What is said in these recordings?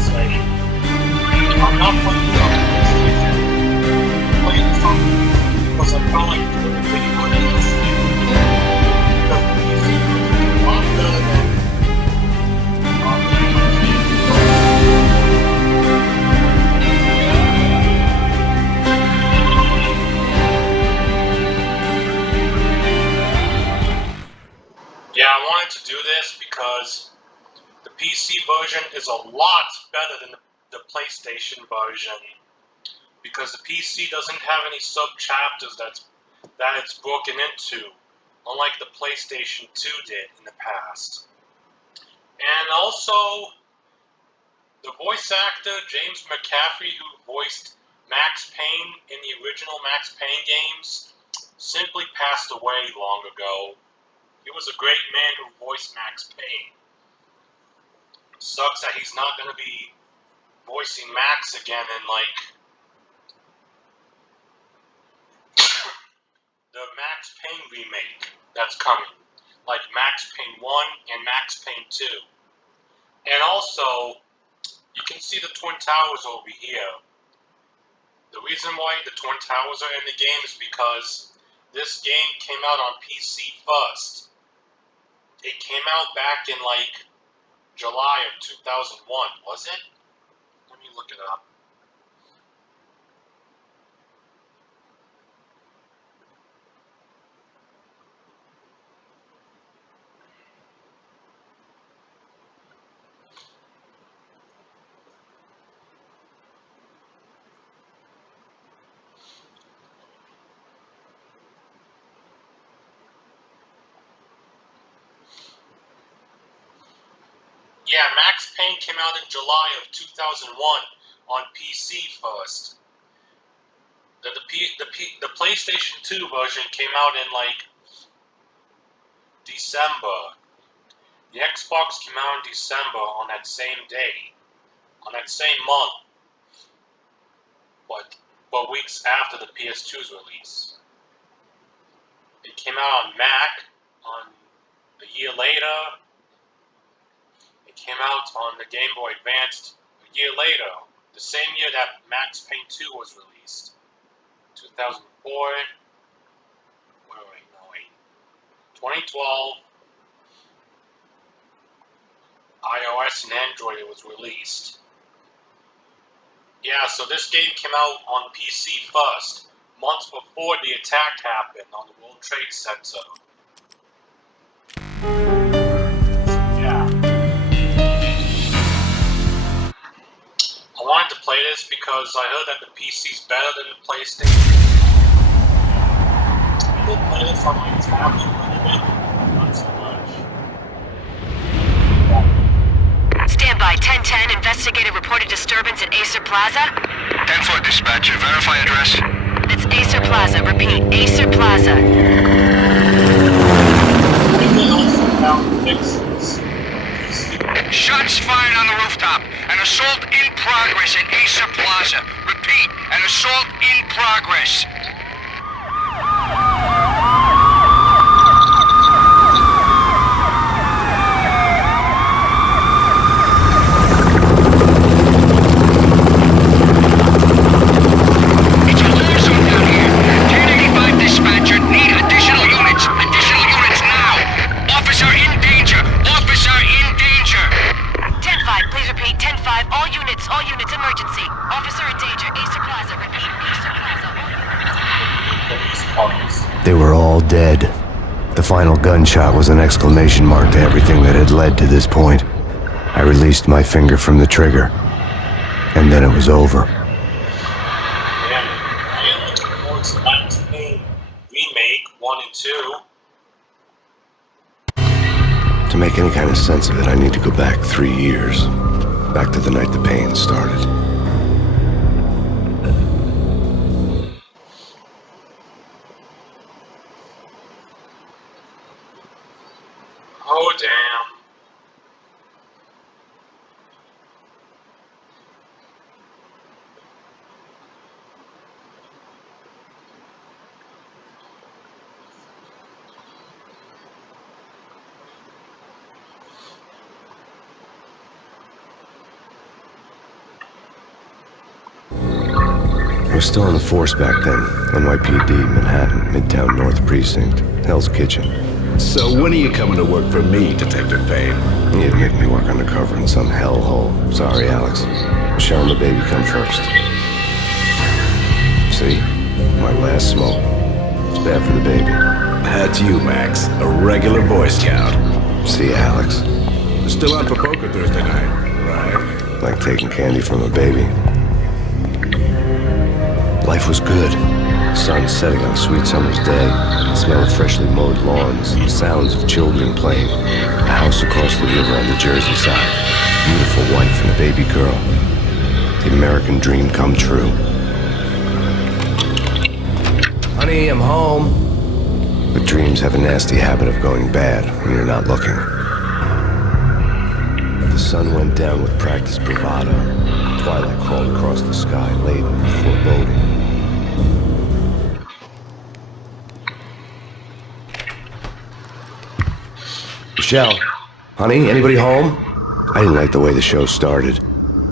say, I'm not playing this on PlayStation. I'm playing this on because I felt like the video was because the PC version is a lot better than the PlayStation version. Yeah, I wanted to do this because the PC version is a lot better than the PlayStation version. Because the PC doesn't have any sub-chapters that it's broken into, unlike the PlayStation 2 did in the past. And also, the voice actor, James McCaffrey, who voiced Max Payne in the original Max Payne games, simply passed away long ago. He was a great man who voiced Max Payne. Sucks that he's not going to be voicing Max again in, like, the Max Payne remake that's coming, like Max Payne 1 and Max Payne 2. And also, you can see the Twin Towers over here. The reason why the Twin Towers are in the game is because this game came out on PC first. It came out back in like July of 2001, was it? Let me look it up. Yeah, Max Payne came out in July of 2001 on PC first. The PlayStation 2 version came out in like December. The Xbox came out in December on that same day, on that same month, but weeks after the PS2's release. It came out on Mac on a year later. It came out on the Game Boy Advance a year later, the same year that Max Payne 2 was released. 2004, 2012, iOS and Android it was released. Yeah, so this game came out on PC first, months before the attack happened on the World Trade Center. Yeah. I wanted to play this because I heard that the PC's better than the PlayStation. I did play this on my tablet a little bit, not so much. Standby 1010, investigated reported disturbance at Acer Plaza. 10-4 dispatcher, verify address. It's Acer Plaza, repeat, Acer Plaza. Everything else about fixes. Shots fired on the rooftop. An assault in progress at Acer Plaza. Repeat, an assault in progress. It's a war zone down here. 1085 dispatcher, need additional units. Additional units now. Officer in danger. Officer in danger. 10-5, please repeat, 10-5, all units, emergency. Officer in danger, Acer Plaza, repeat, Acer Plaza, all units. They were all dead. The final gunshot was an exclamation mark to everything that had led to this point. I released my finger from the trigger, and then it was over. Yeah, I am looking forward to Max Payne remake 1 and 2. To make any kind of sense of it, I need to go back 3 years. Back to the night the pain started. Oh, damn. was still in the force back then. NYPD, Manhattan, Midtown North Precinct, Hell's Kitchen. So when are you coming to work for me, Detective Payne? You'd make me work undercover in some hellhole. Sorry, Alex. Michelle and the baby come first. See? My last smoke. It's bad for the baby. That's you, Max. A regular Boy Scout. See, Alex? Still out for poker Thursday night, right? Like taking candy from a baby. Life was good. Sun setting on a sweet summer's day. The smell of freshly mowed lawns. The sounds of children playing. A house across the river on the Jersey side. Beautiful wife and a baby girl. The American dream come true. Honey, I'm home. But dreams have a nasty habit of going bad when you're not looking. The sun went down with practiced bravado. Twilight crawled across the sky, laden with foreboding. Michelle, honey, anybody home? I didn't like the way the show started.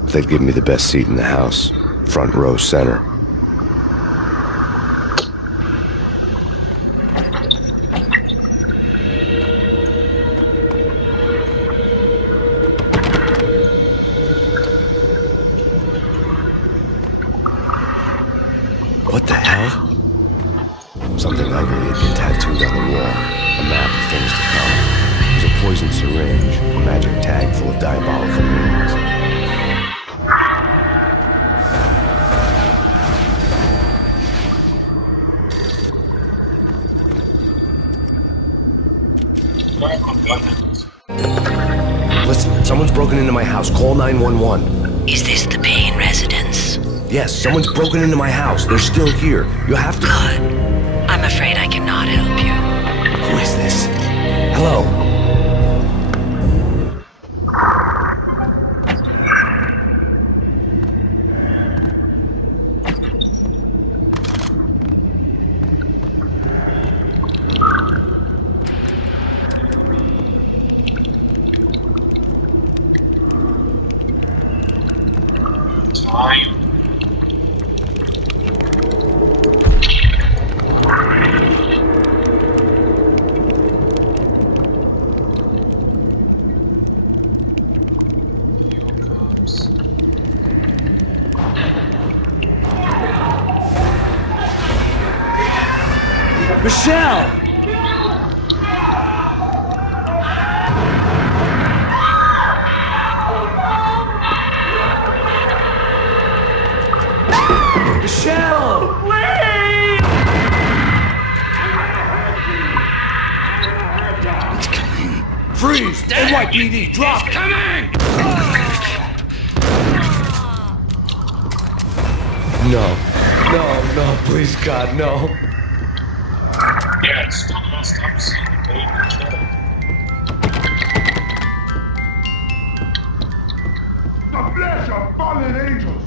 They'd give me the best seat in the house, front row center. What the hell? Something ugly had been tattooed on the wall. A map of things to come. It was a poisoned syringe, a magic tag full of diabolical meanings. Listen, someone's broken into my house. Call 911. Is this the Payne residence? Yes, someone's broken into my house. They're still here. You have to... Good. I'm afraid I cannot help you. Who is this? Hello? Time. Michelle! Michelle! It's coming. Freeze! NYPD, drop! Coming! No, please, God, no. Yeah, it's still messed up seeing the baby killed. The flesh of fallen angels.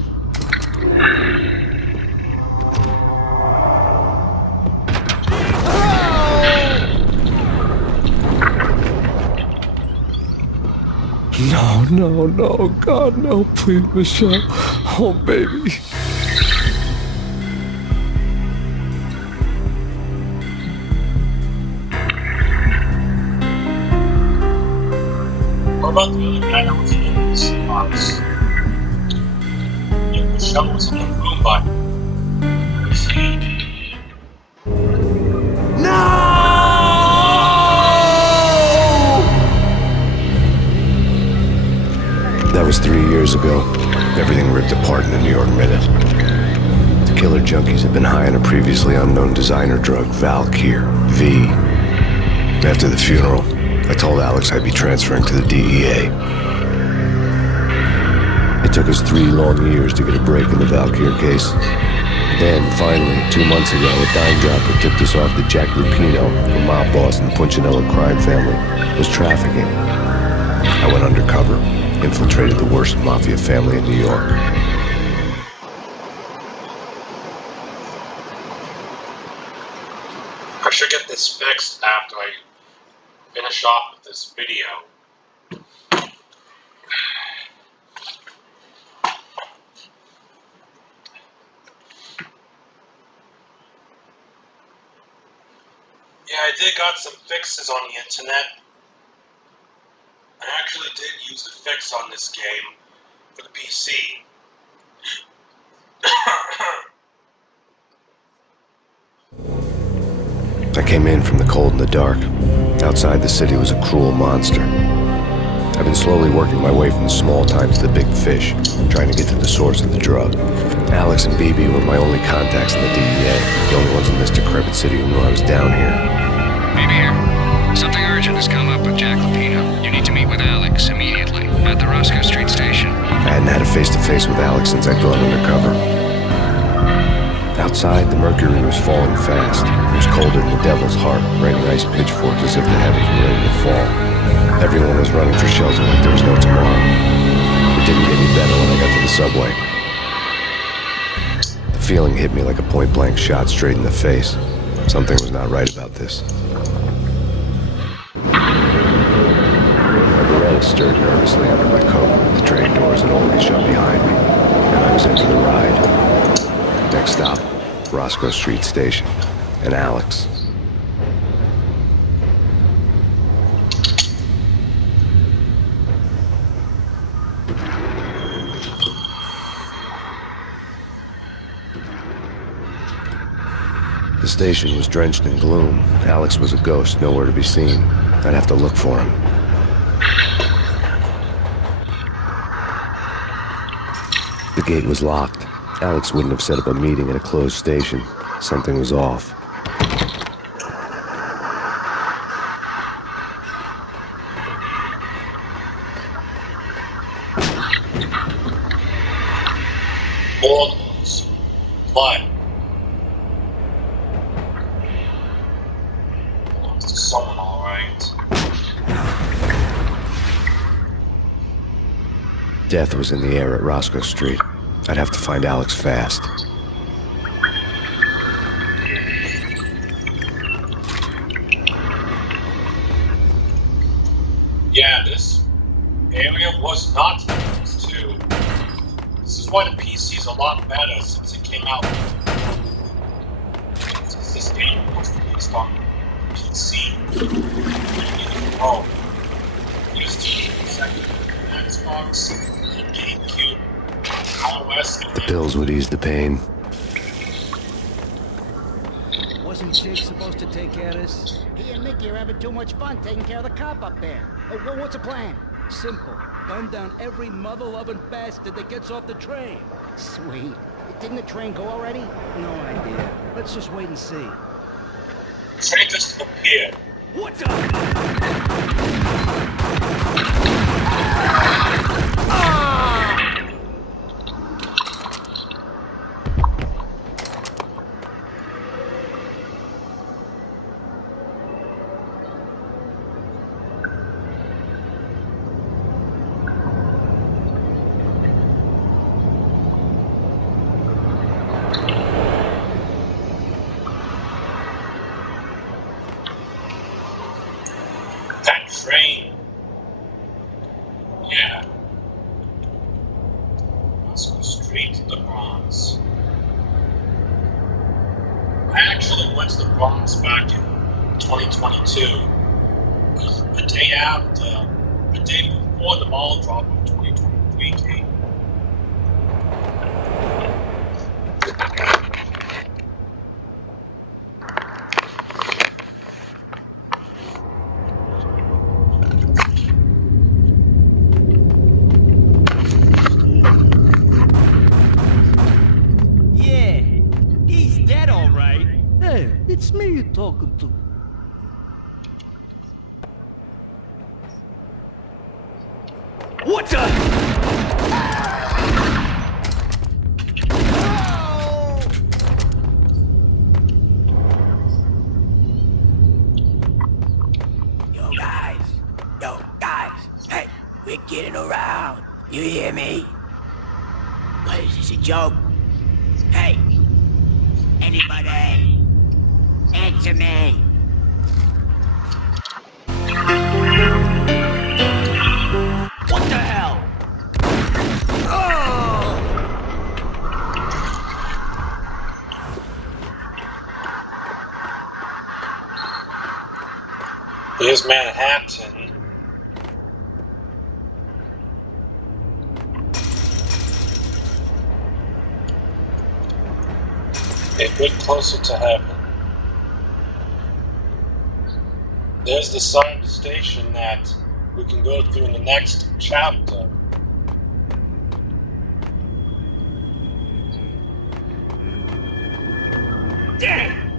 No, God, no, please, Michelle. Oh, baby. What about the other guy that was in this box? Yeah, Michelle was in the room, but where's he? No! That was 3 years ago. Everything ripped apart in the New York Minute. The killer junkies had been high on a previously unknown designer drug, Valkyr, V. After the funeral, I told Alex I'd be transferring to the DEA. It took us 3 long years to get a break in the Valkyr case. Then, finally, 2 months ago, a dime dropper tipped us off that Jack Lupino, the mob boss in the Punchinello crime family, was trafficking. I went undercover, infiltrated the worst mafia family in New York. I should get this fixed after I finish off with this video. I did got some fixes on the internet. I actually did use the fix on this game for the PC. I came in from the cold and the dark. Outside the city was a cruel monster. I've been slowly working my way from the small time to the big fish, trying to get to the source of the drug. Alex and BB were my only contacts in the DEA, the only ones in this decrepit city who knew I was down here. BB here. Something urgent has come up with Jack Lupino. You need to meet with Alex immediately at the Roscoe Street station. I hadn't had a face-to-face with Alex since I'd gone undercover. Outside, the mercury was falling fast. It was colder than the devil's heart, raining ice pitchforks as if the heavens were ready to fall. Everyone was running for shelter like there was no tomorrow. It didn't get any better when I got to the subway. The feeling hit me like a point-blank shot straight in the face. Something was not right about this. My Beretta stirred nervously under my coat. The train doors had already shut behind me, and I was into the ride. Next stop, Roscoe Street Station, and Alex. The station was drenched in gloom. Alex was a ghost, nowhere to be seen. I'd have to look for him. The gate was locked. Alex wouldn't have set up a meeting at a closed station. Something was off. Balls. Blood. Belongs to someone, alright. Death was in the air at Roscoe Street. I'd have to find Alex fast. Yeah, this area was not used to. This is why the PC is a lot better since it came out. Since this game was released on PC. Oh, used to second Xbox and GameCube. The pills would ease the pain. Wasn't Jake supposed to take care of this? He and Mickey are having too much fun taking care of the cop up there. What's the plan? Simple. Gun down every mother-loving bastard that gets off the train. Sweet. Didn't the train go already? No idea. Let's just wait and see. Train just appeared. What the? That train. Yeah. Let's go straight to the Bronx. I actually went to the Bronx back in 2022. The day after, the day before the mall drop of 2023 came. Yeah, he's dead, all right. Hey, it's me you're talking to. What the? Yo, guys. Hey, we're getting around. You hear me? What, is this a joke? Hey, anybody? Answer me. What the hell? Oh! Here's Manhattan. A bit closer to heaven. There's the side of the station that we can go through in the next chapter. Damn!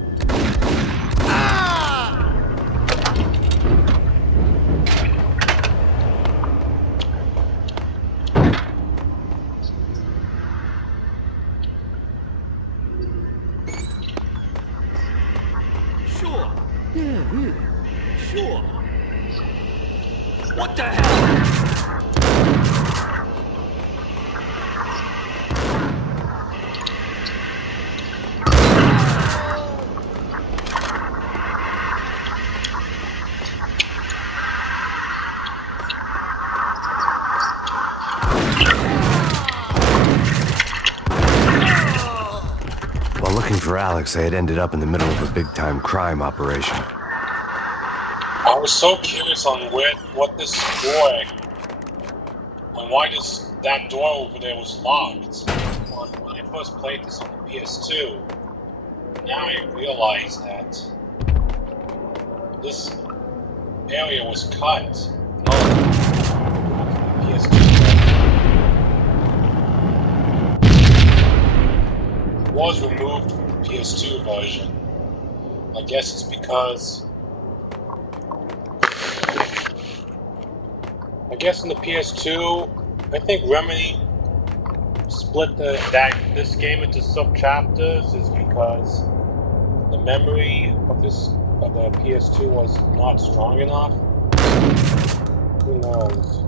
Sure. Yeah. Sure. What the hell? While looking for Alex, they had ended up in the middle of a big-time crime operation. I was so curious on what this door and why that door over there was locked. When I first played this on the PS2, now I realize that this area was cut. PS2 was removed from the PS2 version. I guess it's because in the PS2, I think Remedy split this game into sub-chapters is because the memory of the PS2 was not strong enough. Who knows?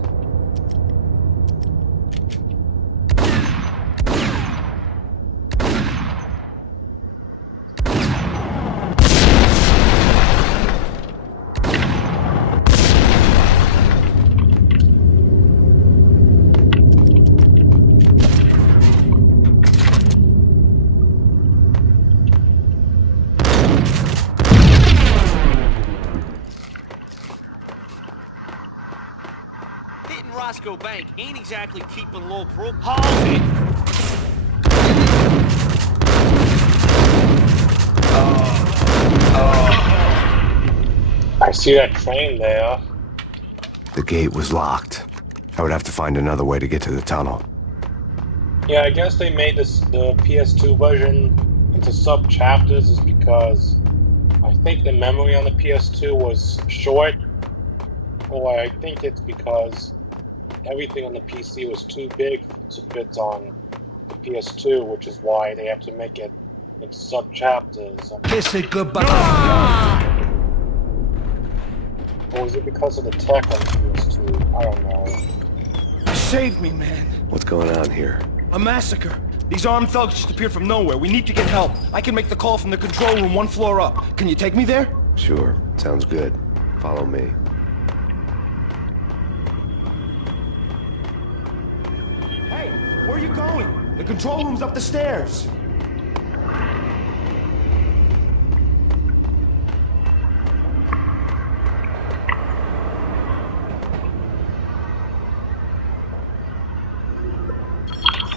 Hitting Roscoe Bank ain't exactly keeping low pro. Hold it! I see that train there. The gate was locked. I would have to find another way to get to the tunnel. Yeah, I guess they made the PS2 version into sub-chapters is because I think the memory on the PS2 was short. Or I think it's because everything on the PC was too big to fit on the PS2, which is why they have to make it into sub-chapters. Kiss it goodbye. Or was it because of the tech on the PS2? I don't know. Save me, man. What's going on here? A massacre. These armed thugs just appeared from nowhere. We need to get help. I can make the call from the control room 1 floor up. Can you take me there? Sure, sounds good. Follow me. Hey, where are you going? The control room's up the stairs.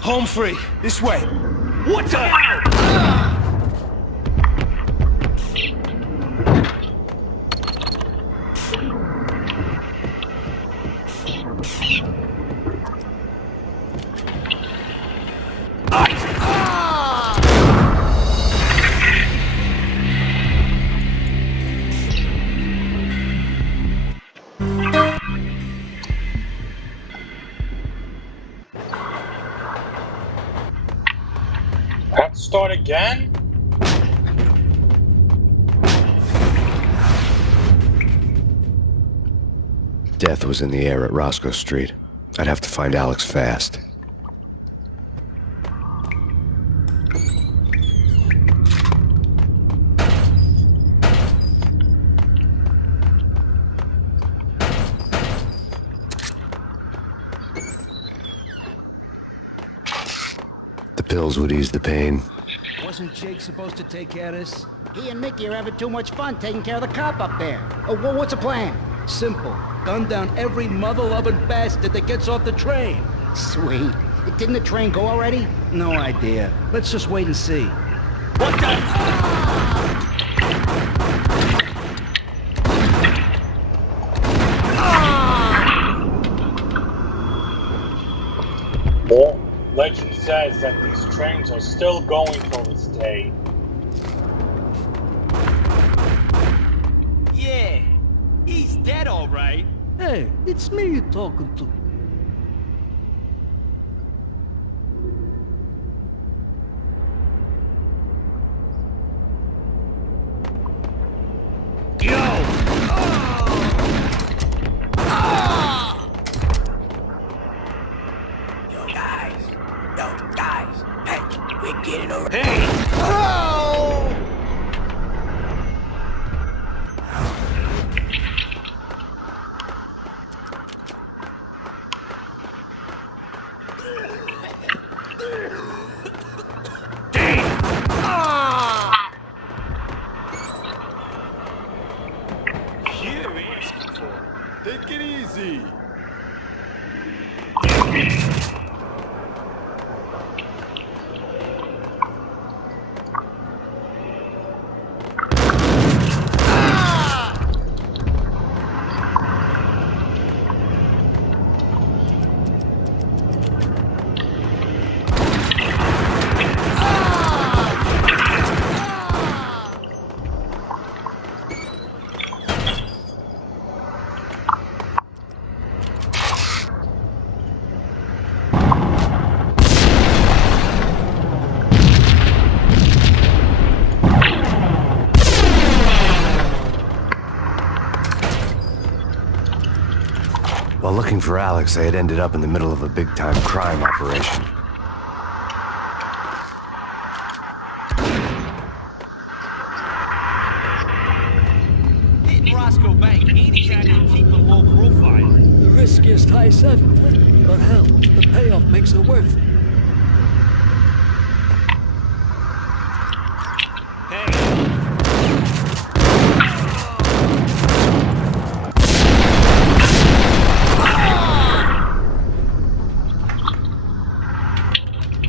Home free. This way. What the hell? I have to start again? Death was in the air at Roscoe Street. I'd have to find Alex fast. The pills would ease the pain. Wasn't Jake supposed to take care of this? He and Mickey are having too much fun taking care of the cop up there. Oh, well, what's the plan? Simple. Gun down every mother-loving bastard that gets off the train. Sweet. Didn't the train go already? No idea. Let's just wait and see. What the? Well, legend says that these trains are still going till this day. Yeah, he's dead all right. Hey, it's me you're talking to. Take it easy. While looking for Alex, I had ended up in the middle of a big-time crime operation. Hitting Roscoe Bank ain't exactly keeping a low profile. The riskiest high seven, huh? But hell, the payoff makes it worth it.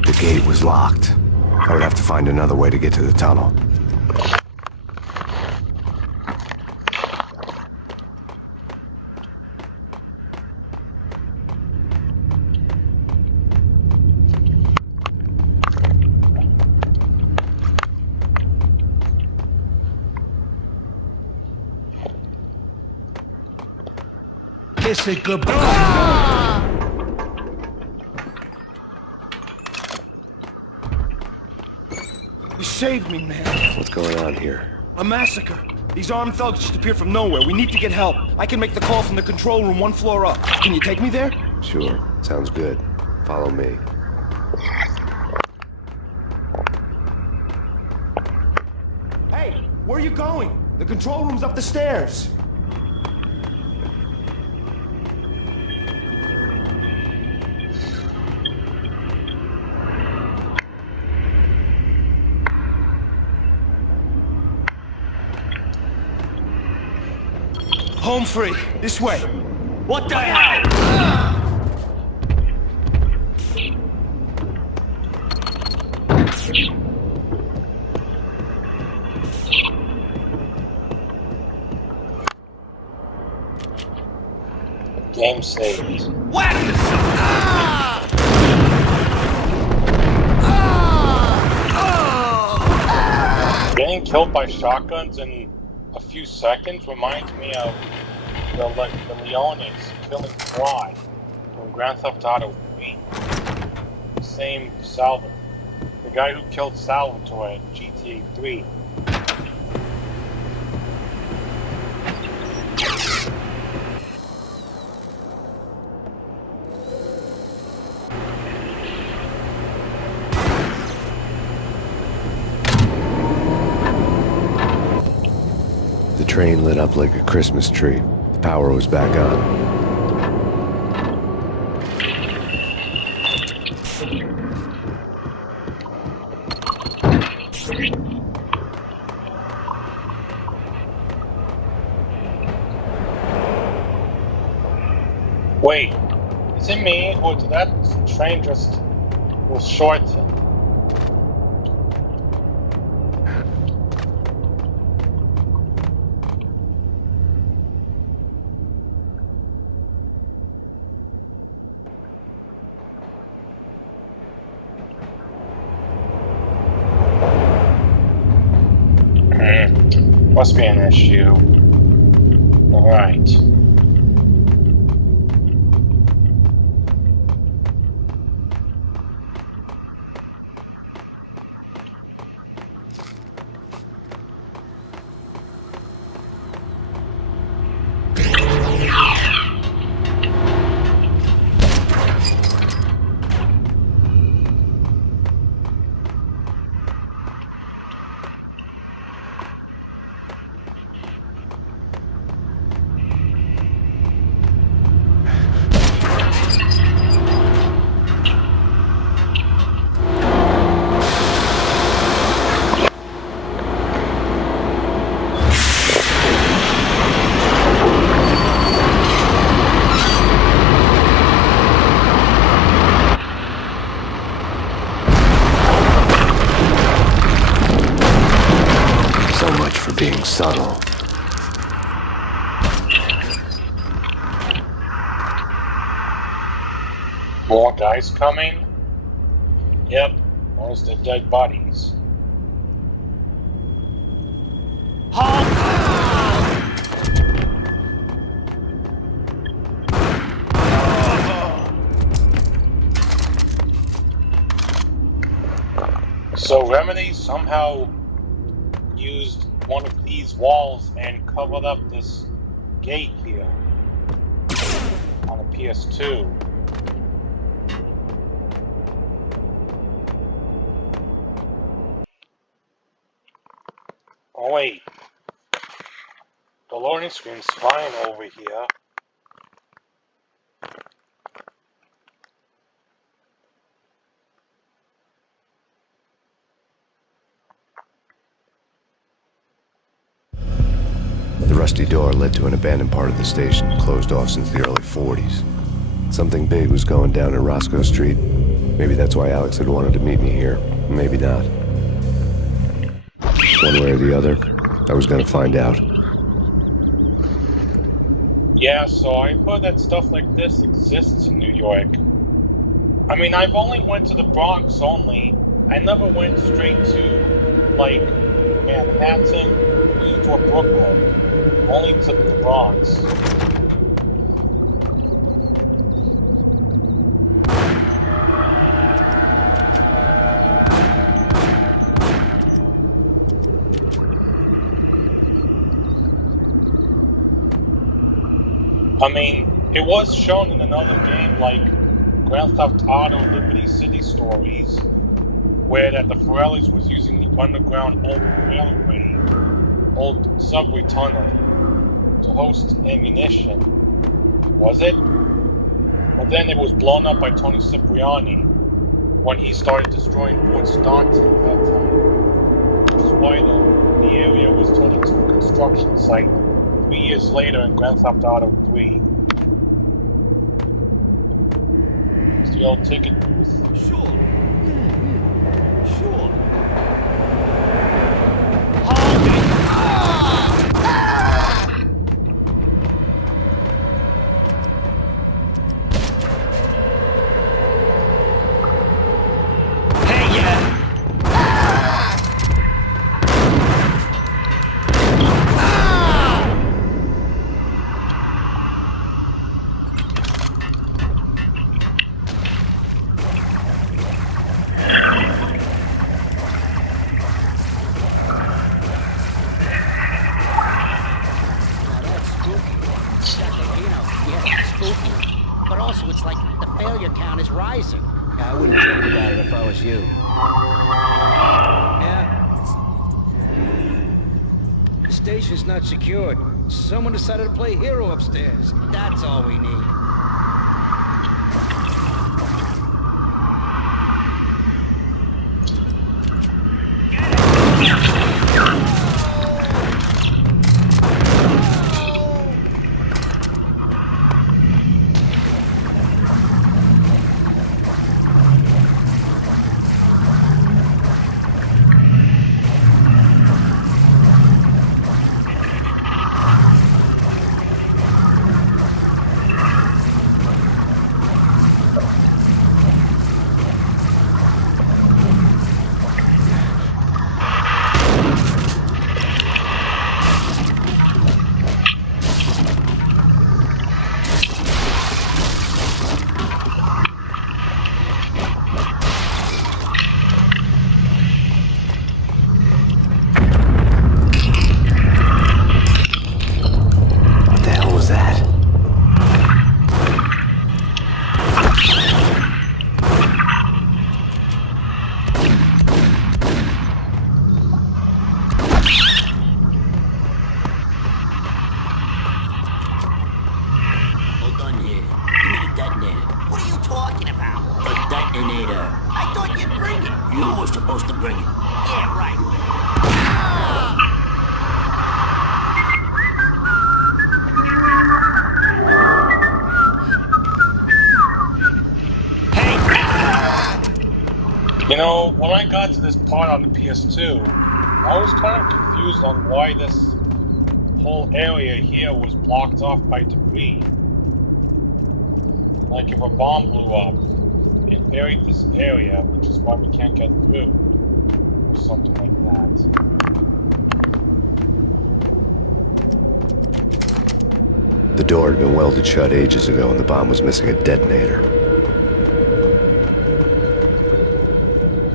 The gate was locked. I would have to find another way to get to the tunnel. Kiss it goodbye. You saved me, man. What's going on here? A massacre. These armed thugs just appeared from nowhere. We need to get help. I can make the call from the control room one floor up. Can you take me there? Sure. Sounds good. Follow me. Hey, where are you going? The control room's up the stairs. Home free. This way. What the hell? Game saved. Whack this! Getting killed by shotguns in a few seconds reminds me of the Leones killing Quad from Grand Theft Auto 3. Same Salvatore. The guy who killed Salvatore in GTA 3. The train lit up like a Christmas tree. The power was back on. Wait, is it me, or did that train just was shortened? Must be an issue. Alright. Being subtle. More guys coming? Yep, most of the dead bodies. So Remedy somehow used one of these walls and covered up this gate here on a PS2. Oh wait, the loading screen's fine over here. The rusty door led to an abandoned part of the station, closed off since the early 40s. Something big was going down in Roscoe Street. Maybe that's why Alex had wanted to meet me here. Maybe not. One way or the other, I was gonna find out. Yeah, so I've heard that stuff like this exists in New York. I mean, I've only went to the Bronx only. I never went straight to, like, Manhattan, Queens, or Brooklyn. Only to the Bronx. I mean, it was shown in another game like Grand Theft Auto Liberty City Stories, where that the Forellis was using the underground old railway, old subway tunnel to host ammunition. Was it? But then it was blown up by Tony Cipriani when he started destroying Fort Staunton at that time. Which is why the area was turned into a construction site 3 years later in Grand Theft Auto 3. It's the old ticket booth. Sure. Sure. I wouldn't joke about it if I was you. Yeah. The station's not secured. Someone decided to play hero upstairs. That's all we need. You were supposed to bring it. Yeah, right. You know, when I got to this part on the PS2, I was kind of confused on why this whole area here was blocked off by debris. Like if a bomb blew up and buried this area, which is why we can't get through, or something like that. The door had been welded shut ages ago and the bomb was missing a detonator.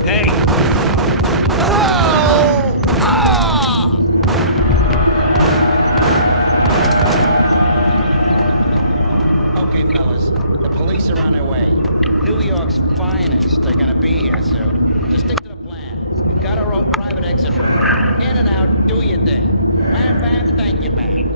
Hey! Okay, fellas, the police are on their way. New York's finest are gonna be here soon. Just stick to the plan. We've got our own private exit route. In and out, do your thing. Bam, bam, thank you, man.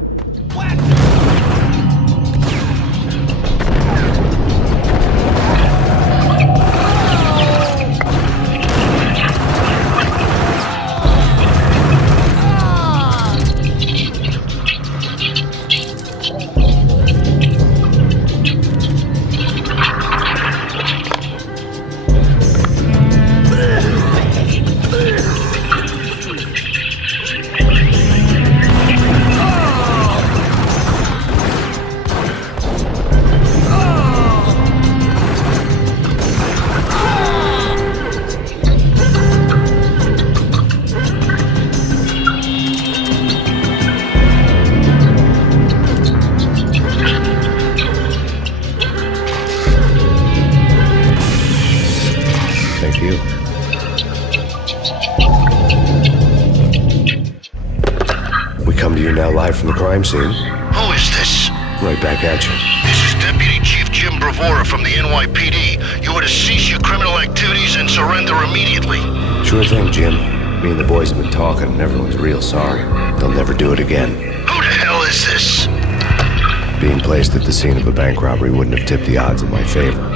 Thank you. We come to you now live from the crime scene. Who is this? Right back at you. This is Deputy Chief Jim Bravura from the NYPD. You are to cease your criminal activities and surrender immediately. Sure thing, Jim. Me and the boys have been talking and everyone's real sorry. They'll never do it again. Who the hell is this? Being placed at the scene of a bank robbery wouldn't have tipped the odds in my favor.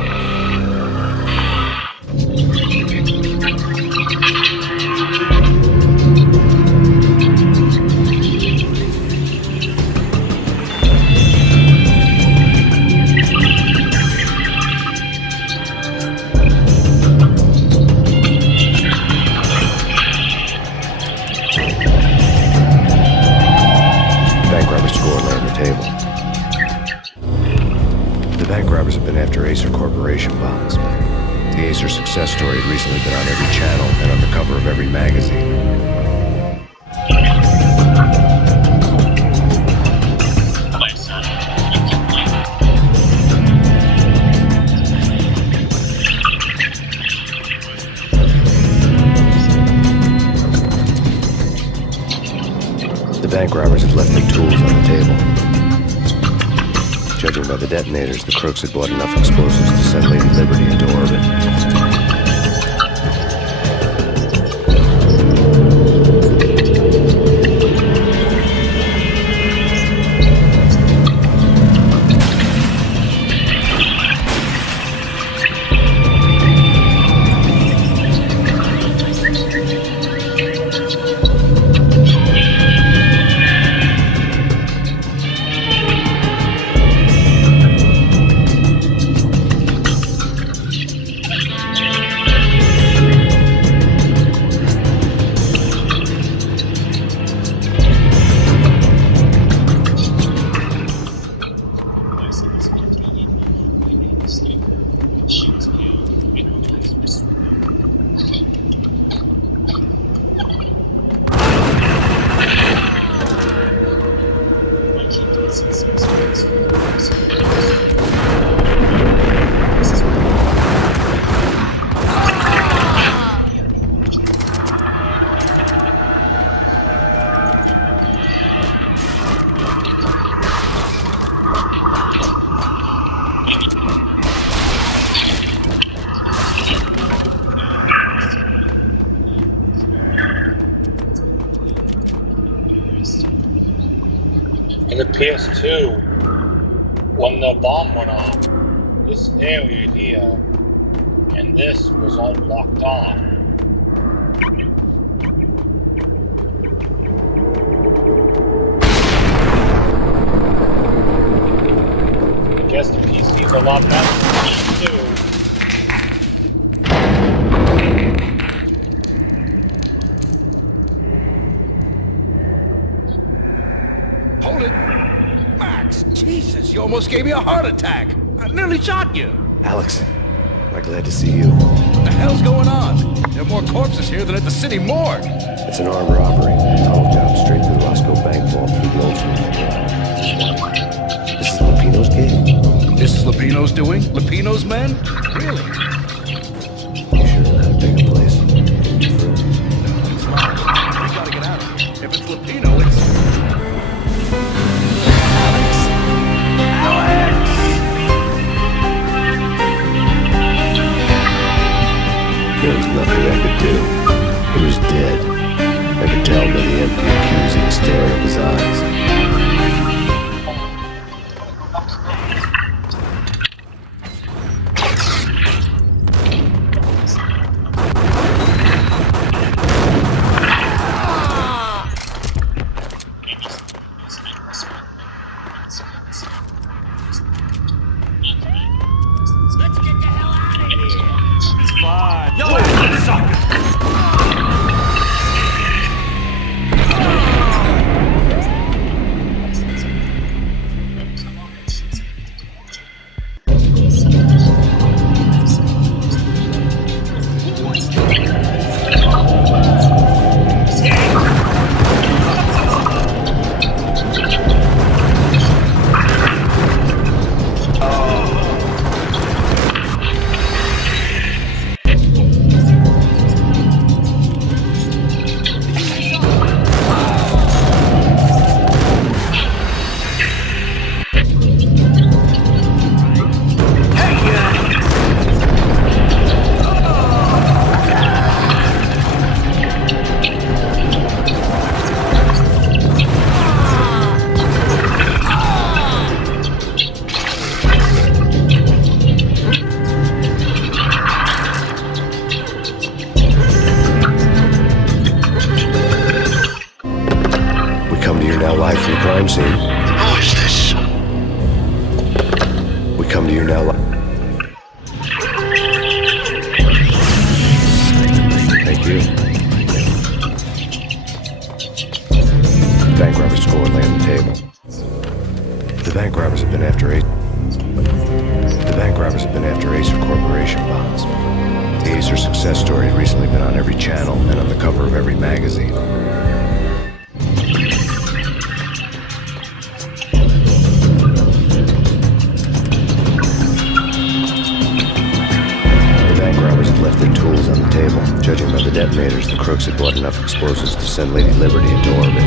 The bank robbers have been after Acer Corporation bonds. The Acer success story had recently been on every channel and on the cover of every magazine. The bank robbers had left their tools on the table. Judging by the detonators, the crooks had bought enough explosives to send Lady Liberty into orbit. In the PS2, when the bomb went off, this area here and this was all blocked off. a lot better too. Hold it! Max, Jesus, you almost gave me a heart attack! I nearly shot you! Alex, am I glad to see you? What the hell's going on? There are more corpses here than at the city morgue! It's an armed robbery. Tunnel job straight through the Roscoe Bank vault through the old school. This is Lupino's gig? This is Lupino's doing? Lupino's men? Really? You sure that big a place? It's locked. We gotta get out of here. If it's Lupino, it's... There was nothing I could do. He was dead. I could tell by the empty, accusing stare of his eyes. Let's get the hell out of here! Fine. Yo, sucker! Live from the crime scene. Who is this? We come to you now live. Thank you. Bank robbers score lay on the table. The bank robbers have been after Acer Corporation bonds. The Acer success story had recently been on every channel and on the cover of every magazine. Left their tools on the table. Judging by the detonators, the crooks had bought enough explosives to send Lady Liberty into orbit.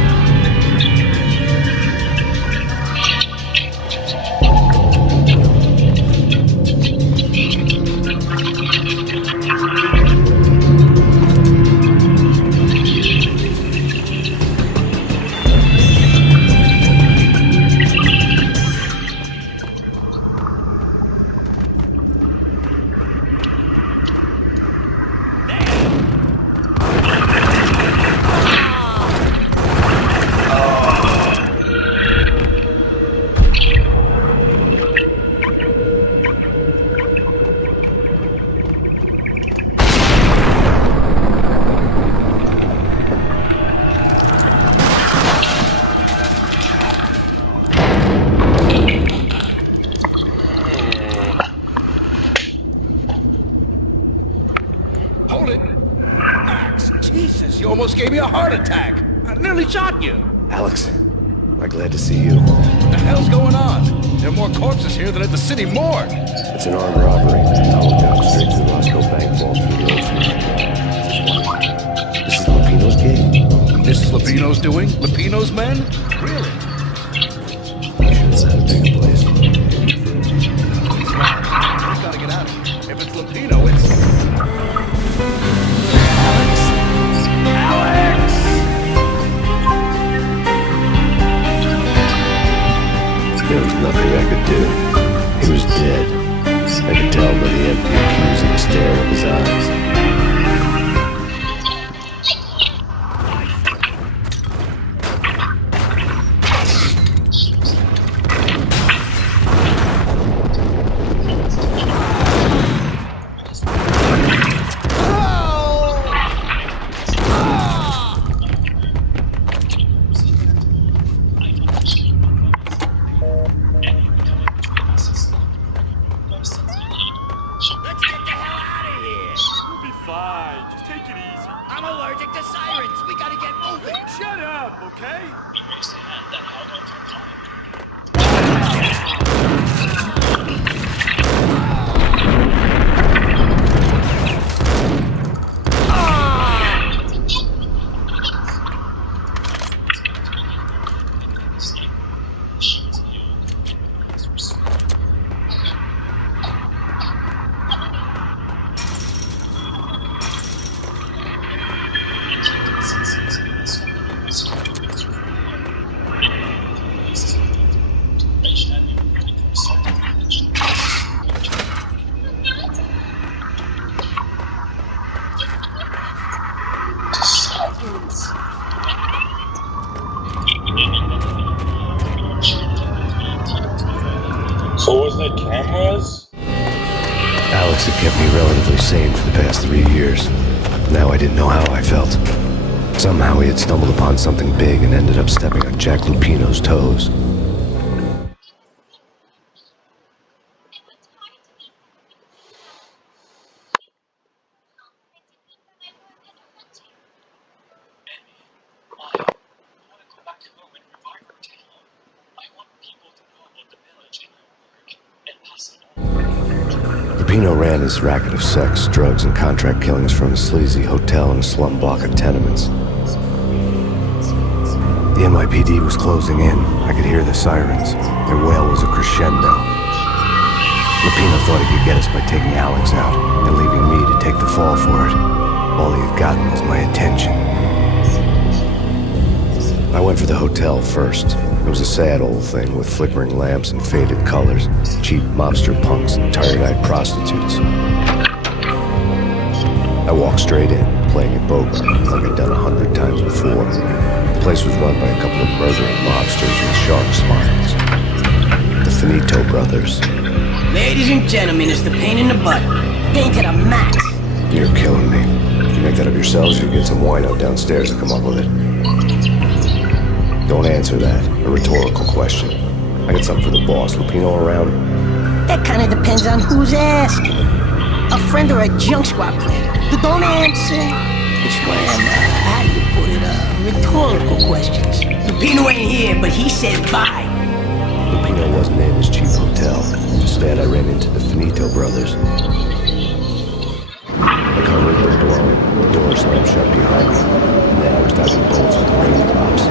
Hold it! Max, Jesus, you almost gave me a heart attack! I nearly shot you! Alex, am I glad to see you? What the hell's going on? There are more corpses here than at the city morgue! It's an armed robbery. Tunnel job straight through the Roscoe Bank vault through the old school. This is Lupino's gig? This is Lupino's doing? Lupino's men? Really? You sure that big a place? It's locked. We gotta get out of here. If it's Lupino, it's... There was nothing I could do. He was dead. I could tell by the empty, accusing stare of his eyes. Take it easy. I'm allergic to sirens. We gotta get moving. Shut up, okay? So was it cameras? Alex had kept me relatively sane for the past 3 years. Now I didn't know how I felt. Somehow he had stumbled upon something big and ended up stepping on Jack Lupino's toes. Lupino ran his racket of sex, drugs, and contract killings from a sleazy hotel in a slum block of tenements. The NYPD was closing in. I could hear the sirens. Their wail was a crescendo. Lupino thought he could get us by taking Alex out and leaving me to take the fall for it. All he had gotten was my attention. I went for the hotel first. It was a sad old thing with flickering lamps and faded colors, cheap mobster punks and tired-eyed prostitutes. I walked straight in, playing it Bogart like I'd done 100 times before. The place was run by a couple of murdering mobsters with sharp smiles. The Finito brothers. Ladies and gentlemen, it's the Payne in the butt. Payne to the max. You're killing me. You make that up yourselves, or you get some wino downstairs to come up with it. Don't answer that. A rhetorical question. I got something for the boss. Lupino around? That kind of depends on who's asking. A friend or a junk squad player. But don't answer. It's one of them, how do you put it, rhetorical questions. Lupino ain't here, but he said bye. Lupino wasn't in his cheap hotel. Instead, I ran into the Finito brothers. I covered the door. The door slammed shut behind me. And then I was dodging bolts with the raindrops.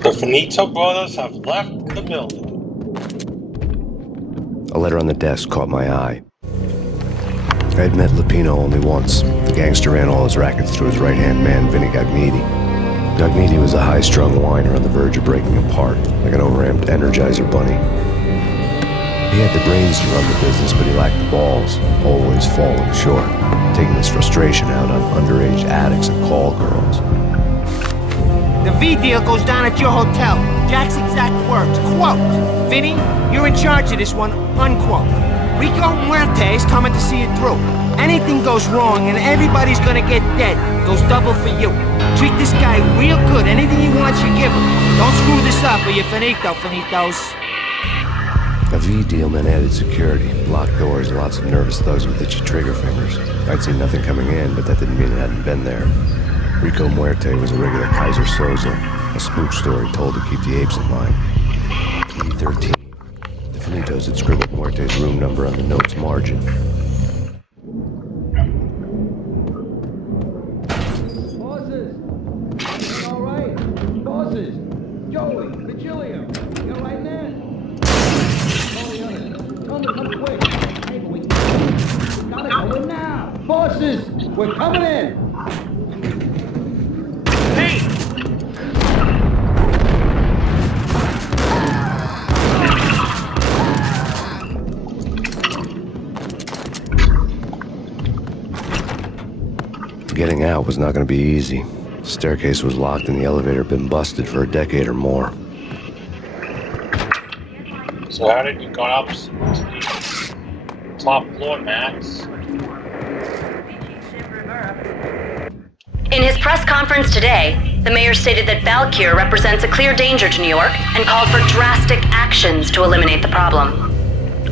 The Finito brothers have left the building. A letter on the desk caught my eye. I had met Lupino only once. The gangster ran all his rackets through his right-hand man, Vinny Gagniti. Gagniti was a high-strung whiner on the verge of breaking apart, like an overamped Energizer bunny. He had the brains to run the business, but he lacked the balls, always falling short, taking his frustration out on underage addicts and call girls. The V deal goes down at your hotel. Jack's exact words, quote, "Vinny, you're in charge of this one," unquote. Rico Muerte's coming to see it through. Anything goes wrong and everybody's gonna get dead. Goes double for you. Treat this guy real good. Anything he wants, you give him. Don't screw this up or you're finito, finitos. A V deal meant added security, locked doors, and lots of nervous thugs with itchy trigger fingers. I'd seen nothing coming in, but that didn't mean it hadn't been there. Rico Muerte was a regular Kaiser Soze, a spook story told to keep the apes in line. P13. The Finitos had scribbled Muerte's room number on the note's margin. Bosses! You all right? Bosses! Joey, Virgilio, you all right there? Call the others. Tell them to come quick. Hey, we gotta go in now. Bosses, we're coming in. Hey! Getting out was not going to be easy. The staircase was locked and the elevator had been busted for a decade or more. So how did you go up to the top floor, Max? In his press conference today, the mayor stated that Valkyr represents a clear danger to New York and called for drastic actions to eliminate the problem.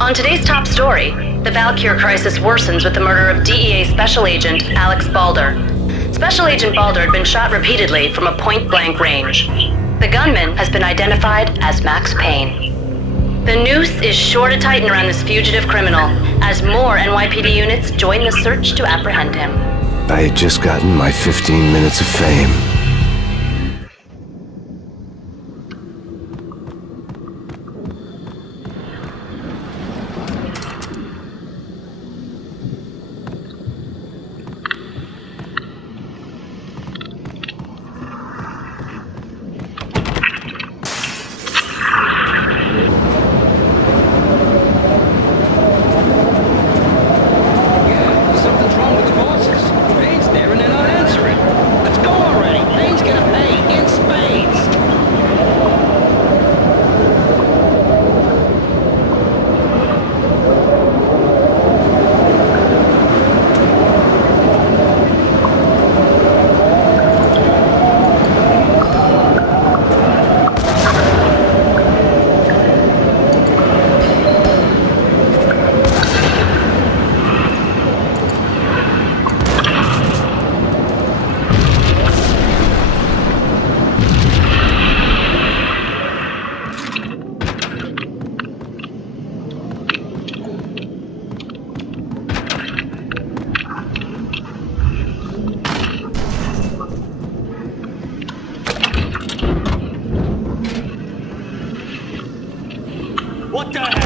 On today's top story, the Valkyr crisis worsens with the murder of DEA Special Agent Alex Balder. Special Agent Balder had been shot repeatedly from a point-blank range. The gunman has been identified as Max Payne. The noose is sure to tighten around this fugitive criminal as more NYPD units join the search to apprehend him. I had just gotten my 15 minutes of fame. Something's wrong with the bosses. Payne's there and they're not answering. Let's go already. Payne's gonna pay in spades. What the hell?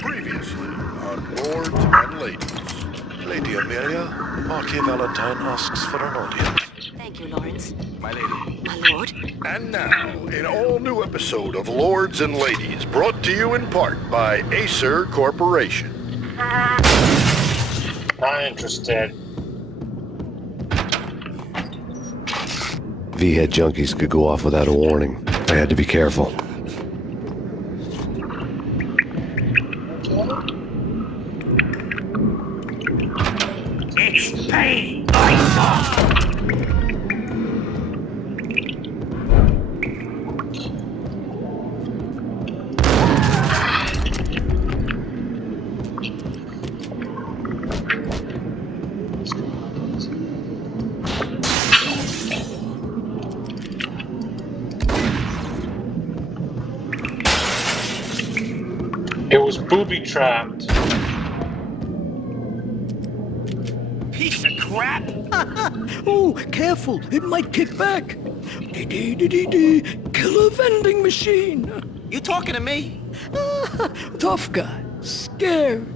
Previously on Lords and Ladies. Lady Amelia, Marquis Valentine asks for an audience. Thank you, Lawrence. My lady. My lord. And now, an all-new episode of Lords and Ladies, brought to you in part by Acer Corporation. Not interested. V-head junkies could go off without a warning. I had to be careful. It's Payne! I saw! It was booby-trapped. Piece of crap! Oh, careful. It might kick back. Dee-dee-dee-dee-dee. Killer vending machine. You talking to me? Tough guy. Scared.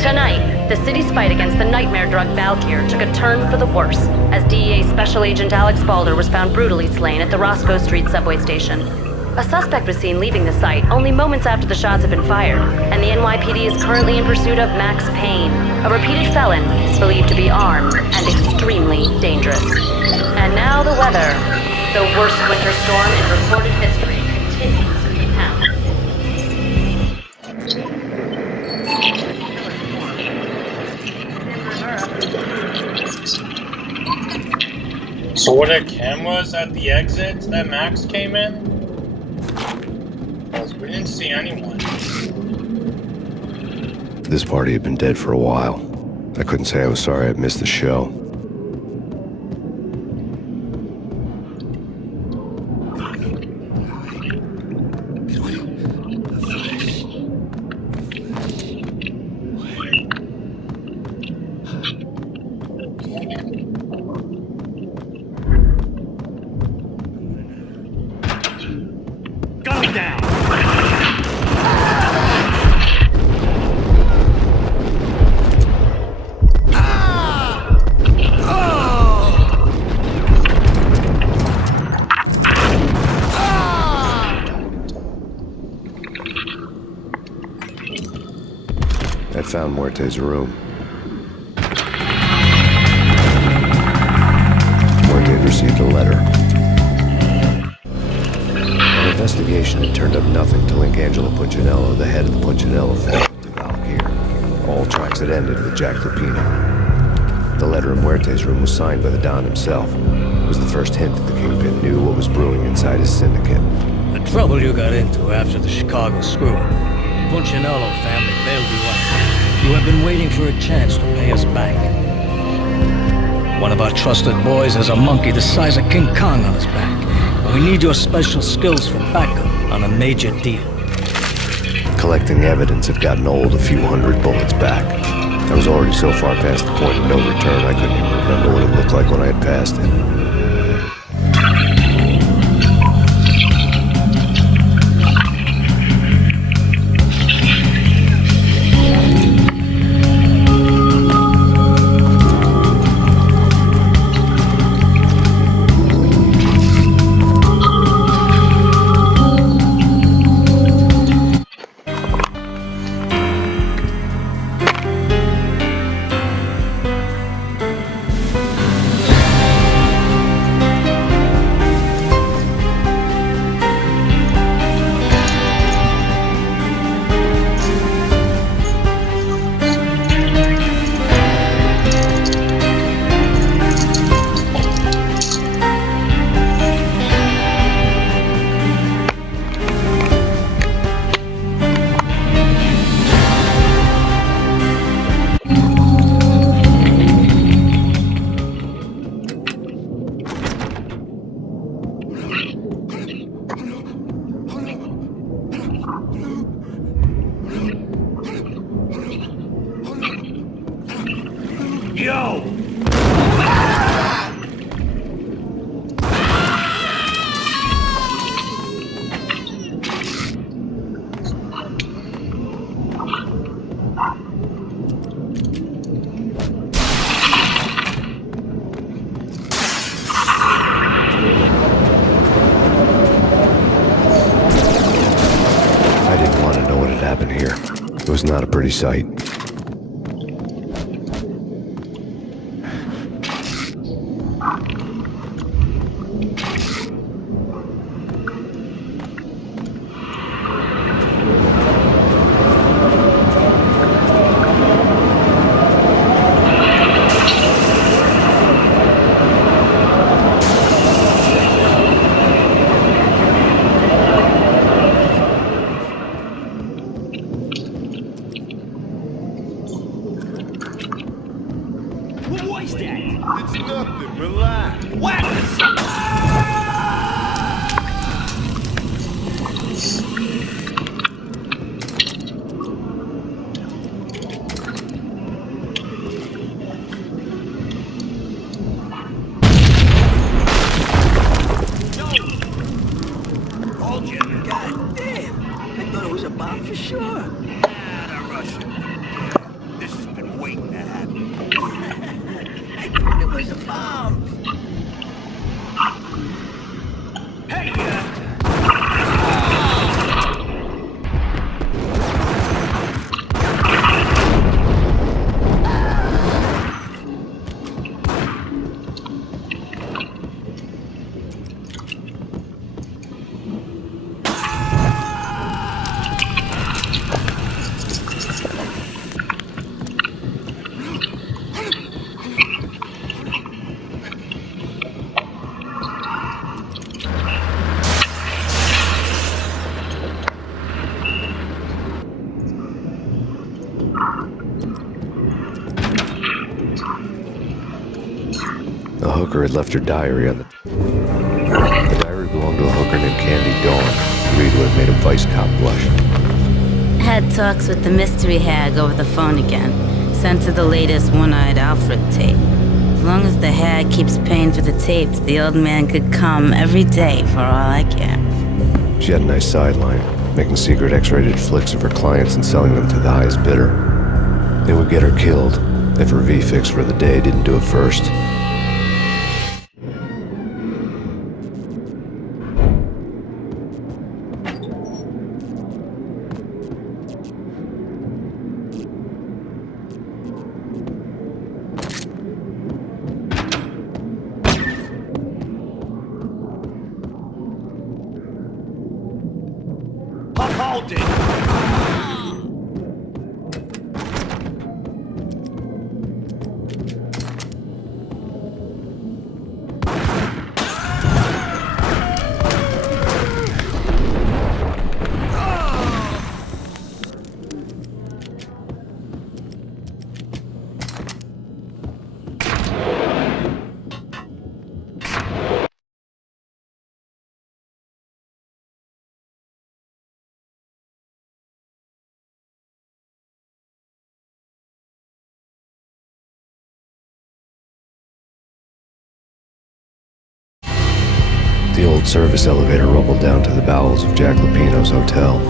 Tonight, The city's fight against the nightmare drug Valkyr took a turn for the worse, as DEA Special Agent Alex Balder was found brutally slain at the Roscoe Street subway station. A suspect was seen leaving the site only moments after the shots had been fired, and the NYPD is currently in pursuit of Max Payne, a repeated felon believed to be armed and extremely dangerous. And now the weather. The worst winter storm in recorded history continues to pound. So were there cameras at the exit that Max came in? Because we didn't see anyone. This party had been dead for a while. I couldn't say I was sorry I'd missed the show. I found Muerte's room. Muerte had received a letter. An investigation had turned up nothing to link Angelo Punchinello, the head of the Punchinello family, to Valkyr. All tracks had ended with Jack Lupino. The letter in Muerte's room was signed by the Don himself. It was the first hint that the Kingpin knew what was brewing inside his syndicate. The trouble you got into after the Chicago screw. The Punchinello family bailed you out. You have been waiting for a chance to pay us back. One of our trusted boys has a monkey the size of King Kong on his back. We need your special skills for backup on a major deal. Collecting evidence had gotten old, a few hundred bullets back. I was already so far past the point of no return, I couldn't even remember what it looked like when I had passed it. It was not a pretty sight. For sure. The Russian. This has been waiting. A hooker had left her diary on the diary belonged to a hooker named Candy Dawn. Read what made a vice cop blush. Had talks with the mystery hag over the phone again. Sent her the latest one-eyed Alfred tape. As long as the hag keeps paying for the tapes, the old man could come every day for all I care. She had a nice sideline, making secret X-rated flicks of her clients and selling them to the highest bidder. It would get her killed if her V-fix for the day didn't do it first. Hold it! The old service elevator rumbled down to the bowels of Jack Lupino's hotel.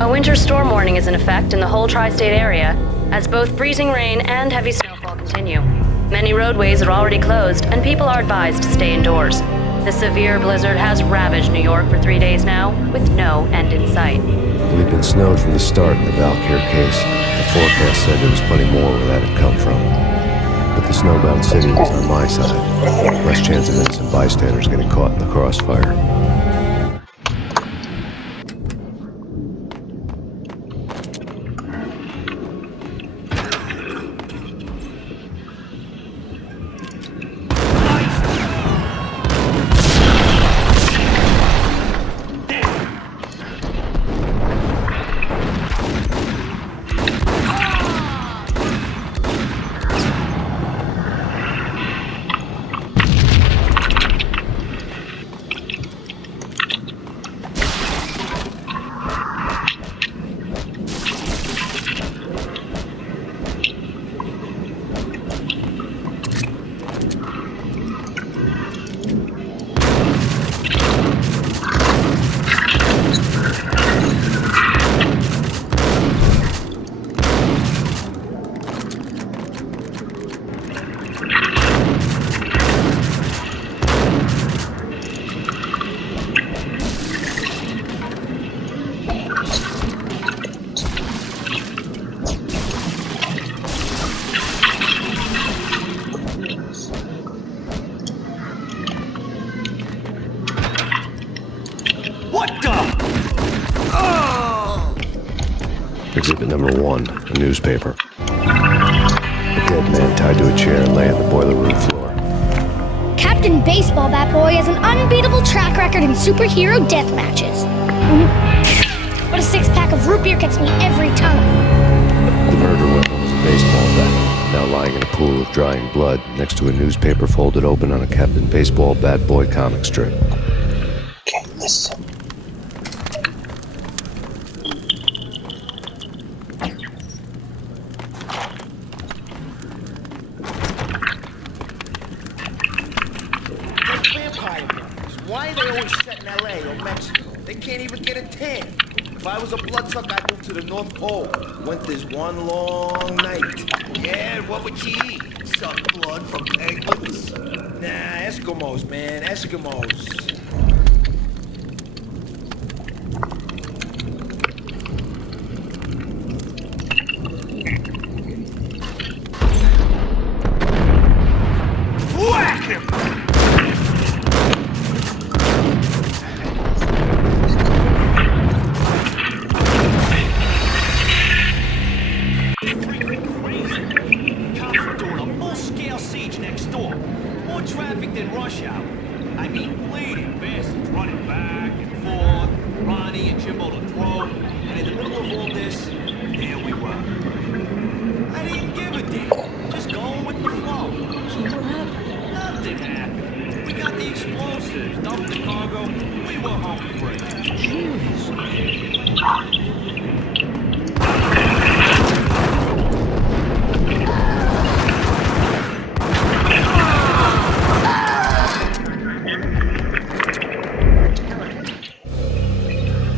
A winter storm warning is in effect in the whole tri-state area, as both freezing rain and heavy snowfall continue. Many roadways are already closed, and people are advised to stay indoors. The severe blizzard has ravaged New York for 3 days now, with no end in sight. We'd been snowed from the start in the Valkyr case. The forecast said there was plenty more where that had come from. But the snowbound city was on my side. Less chance of innocent bystanders getting caught in the crossfire. Exhibit number 1, a newspaper. A dead man tied to a chair and lay on the boiler room floor. Captain Baseball Bat Boy has an unbeatable track record in superhero death matches. But a 6-pack of root beer gets me every time. The murder weapon was a baseball bat, now lying in a pool of drying blood next to a newspaper folded open on a Captain Baseball Bat Boy comic strip. Okay, listen. Why are they always set in LA or Mexico? They can't even get a tan. If I was a bloodsucker, I'd move to the North Pole. Winter's one long night. Yeah, what would you eat? Suck blood from penguins? Nah, Eskimos, man, Eskimos. Whack him!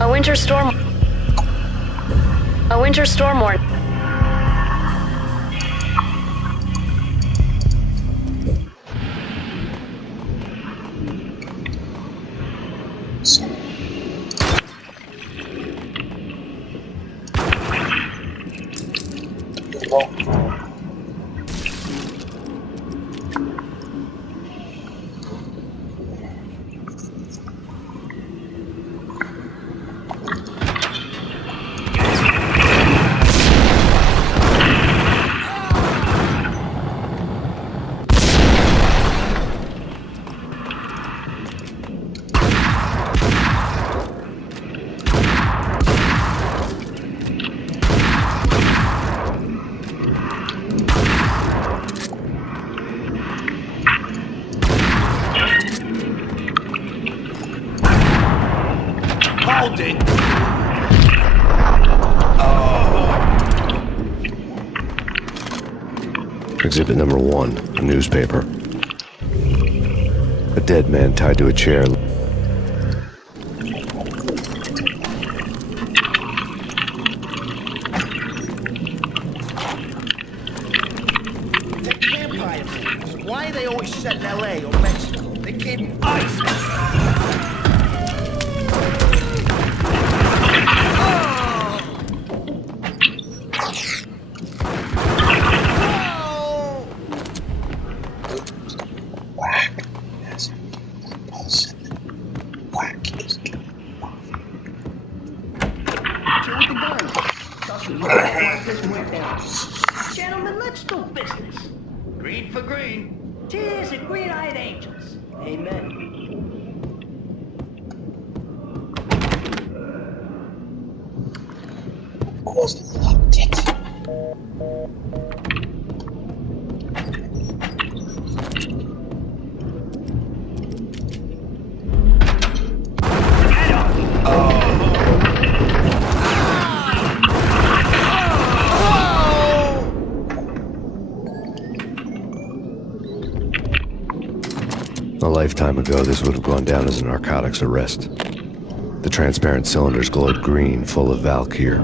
A winter storm warning. Hold it! Exhibit number 1, a newspaper. A dead man tied to a chair. Vampire movies. Why are they always set in LA or Mexico? They can't ice. Gentlemen, let's do business. Green for green. Cheers and green-eyed angels. Amen. Of course, locked it. A lifetime ago, this would have gone down as a narcotics arrest. The transparent cylinders glowed green, full of Valkyr.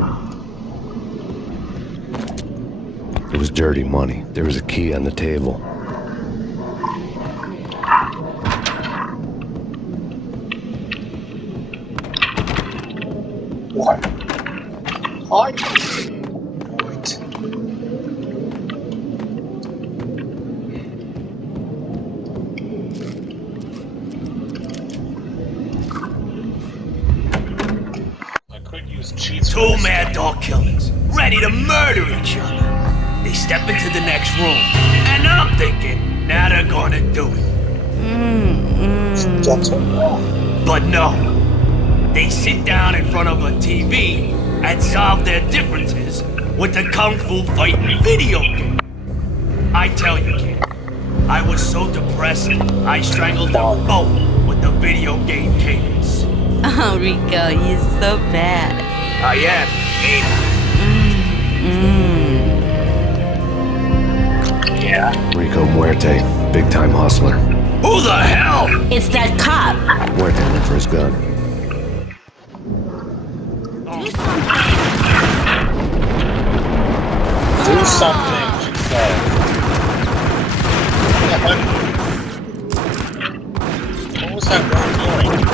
It was dirty money. There was a key on the table. What? What? I could use cheats. Two mad dog killings. ready to murder each other. They step into the next room, and I'm thinking, now they're gonna do it. But no, they sit down in front of a TV and solve their differences with the Kung Fu fighting video game. I tell you, kid, I was so depressed, I strangled them both with the video game cadence. Oh, Rico, you're so bad. I am, Yeah. Rico Muerte, big-time hustler. Who the hell? It's that cop. Muerte went for his gun. Do something, she said. What was that girl doing?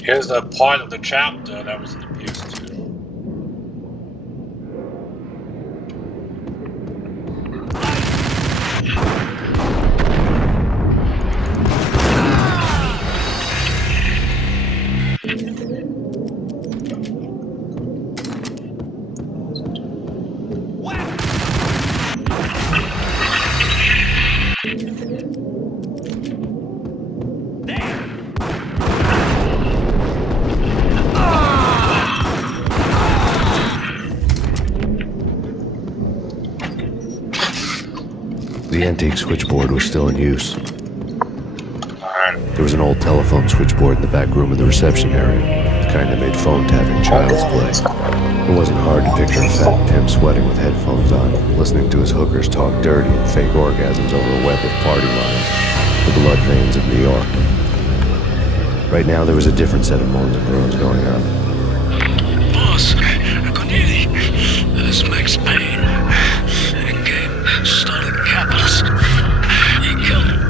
Here's the part of the chapter that was in the PS2. The antique switchboard was still in use. There was an old telephone switchboard in the back room of the reception area, the kind that made phone tapping child's play. It wasn't hard to picture a fat Tim sweating with headphones on, listening to his hookers talk dirty and fake orgasms over a web of party lines, the blood veins of New York. Right now there was a different set of moans and groans going on. Boss, Corneli, this is Max Payne. Again, started capitalist. He killed him.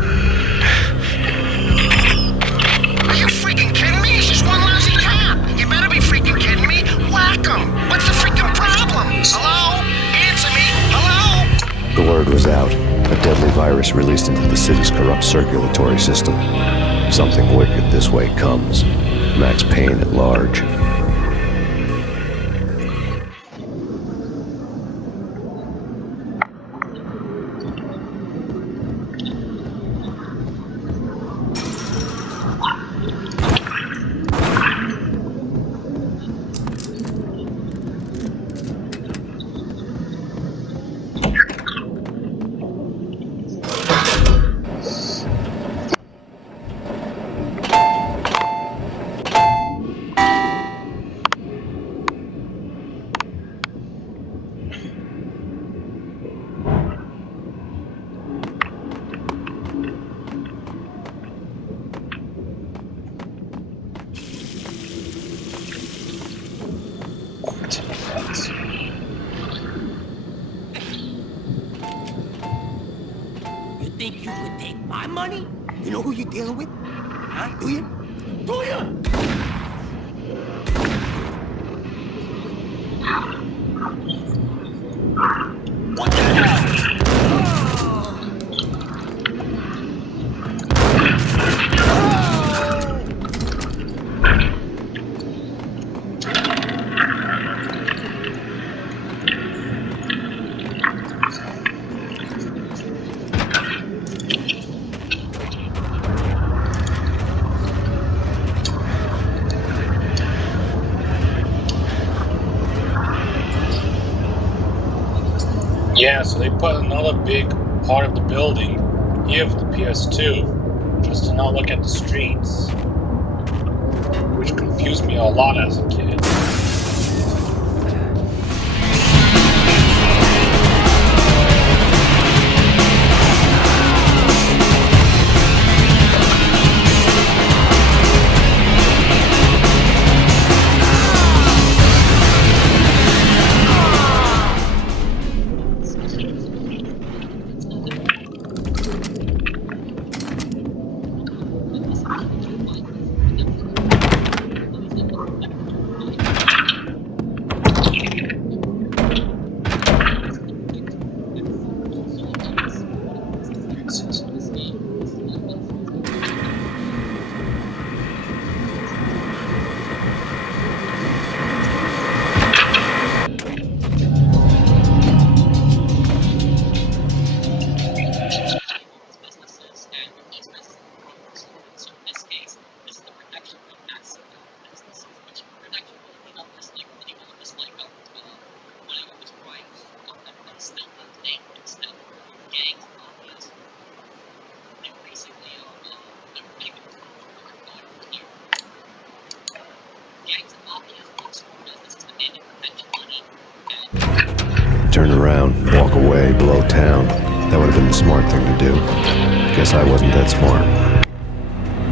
Are you freaking kidding me? He's just one lousy cop. You better be freaking kidding me. Whack him. What's the freaking problem? Hello? Answer me. Hello? The word was out, a deadly virus released into the city's corrupt circulatory system. Something wicked this way comes. Max Payne at large. You think you could take my money? You know who you're dealing with? Huh? Do you? Do you? What the hell? Yeah, so they put another big part of the building here for the PS2, just to not look at the streets, which confused me a lot as a kid. turn around, walk away, blow town. That would have been the smart thing to do. Guess I wasn't that smart.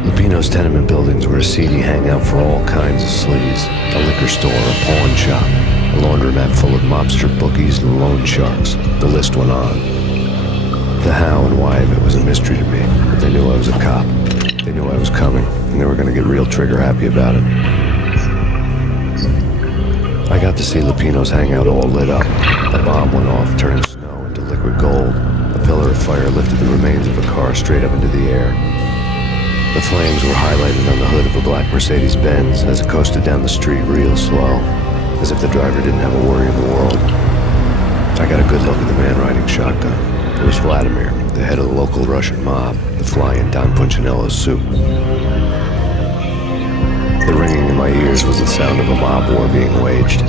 Lupino's tenement buildings were a seedy hangout for all kinds of sleaze. A liquor store, a pawn shop, a laundromat full of mobster bookies and loan sharks. The list went on. The how and why of it was a mystery to me, but they knew I was a cop. They knew I was coming, and they were going to get real trigger happy about it. I got to see Lupino's hangout all lit up. A bomb went off, turning snow into liquid gold. A pillar of fire lifted the remains of a car straight up into the air. The flames were highlighted on the hood of a black Mercedes-Benz as it coasted down the street real slow, as if the driver didn't have a worry in the world. I got a good look at the man riding shotgun. It was Vladimir, the head of the local Russian mob, the fly in Don Punchinello's soup. The ringing in my ears was the sound of a mob war being waged.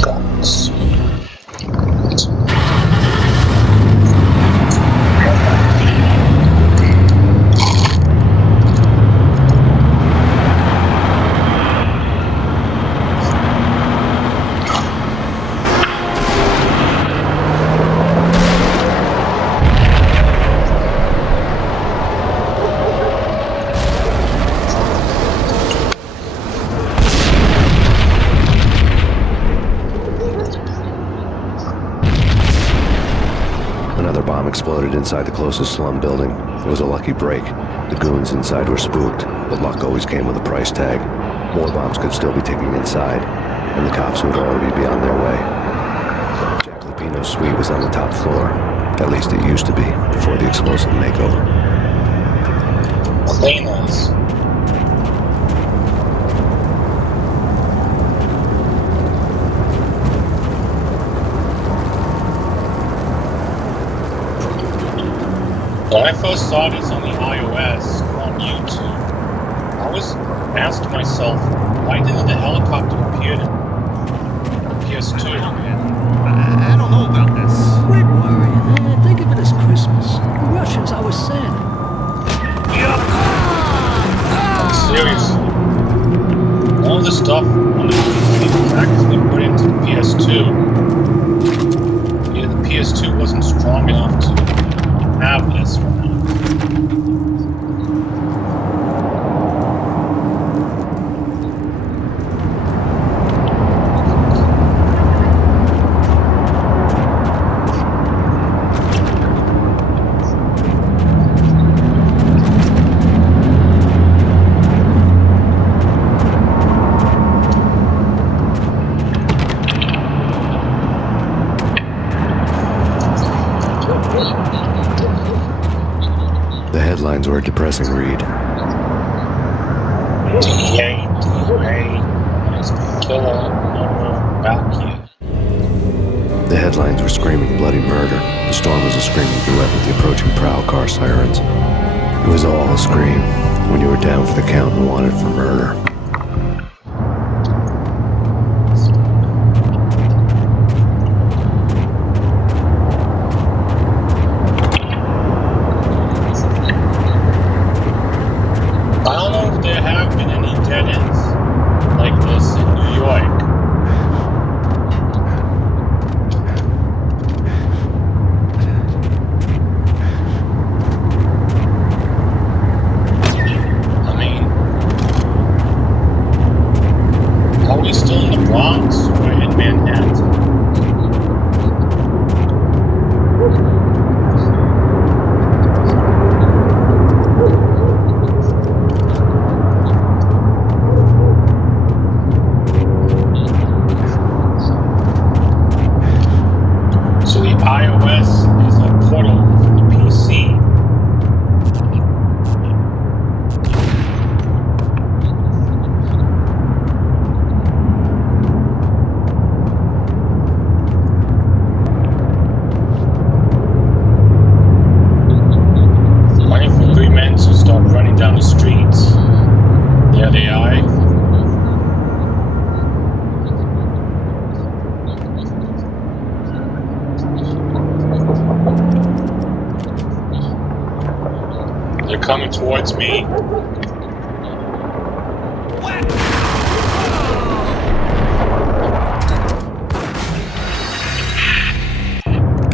Exploded inside the closest slum building. It was a lucky break. The goons inside were spooked, but luck always came with a price tag. More bombs could still be ticking inside, and the cops would already be on their way. Jack Lupino's suite was on the top floor. At least it used to be, before the explosive makeover. Cleaners. When I first saw this on the iOS on YouTube, I was asking myself, why didn't the helicopter appear in PS2? I don't know about this. Quit worrying, man. Think of it as Christmas. The Russians always said. Seriously. All this stuff on the PC was actually put into the PS2. Yeah, the PS2 wasn't strong enough to have this one. The headlines were a depressing read. DA, has been killer back here. The headlines were screaming bloody murder. The storm was a screaming duet with the approaching prowl car sirens. It was all a scream when you were down for the count and wanted for murder. I don't know if there have been any dead ends like this in New York. I mean, are we still in the Bronx or in Manhattan? So the iOS is a portal for the PC. Waiting for three men to start running down the streets. There they are. They're coming towards me.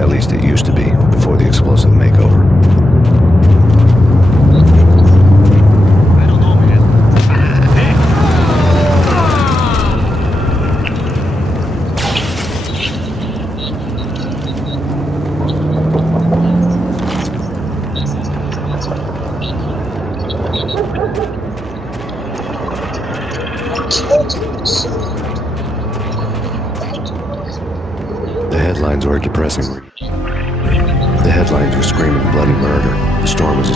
At least it used to be, before the explosive makeover. The headlines were depressing. The headlines were screaming bloody murder. The storm was a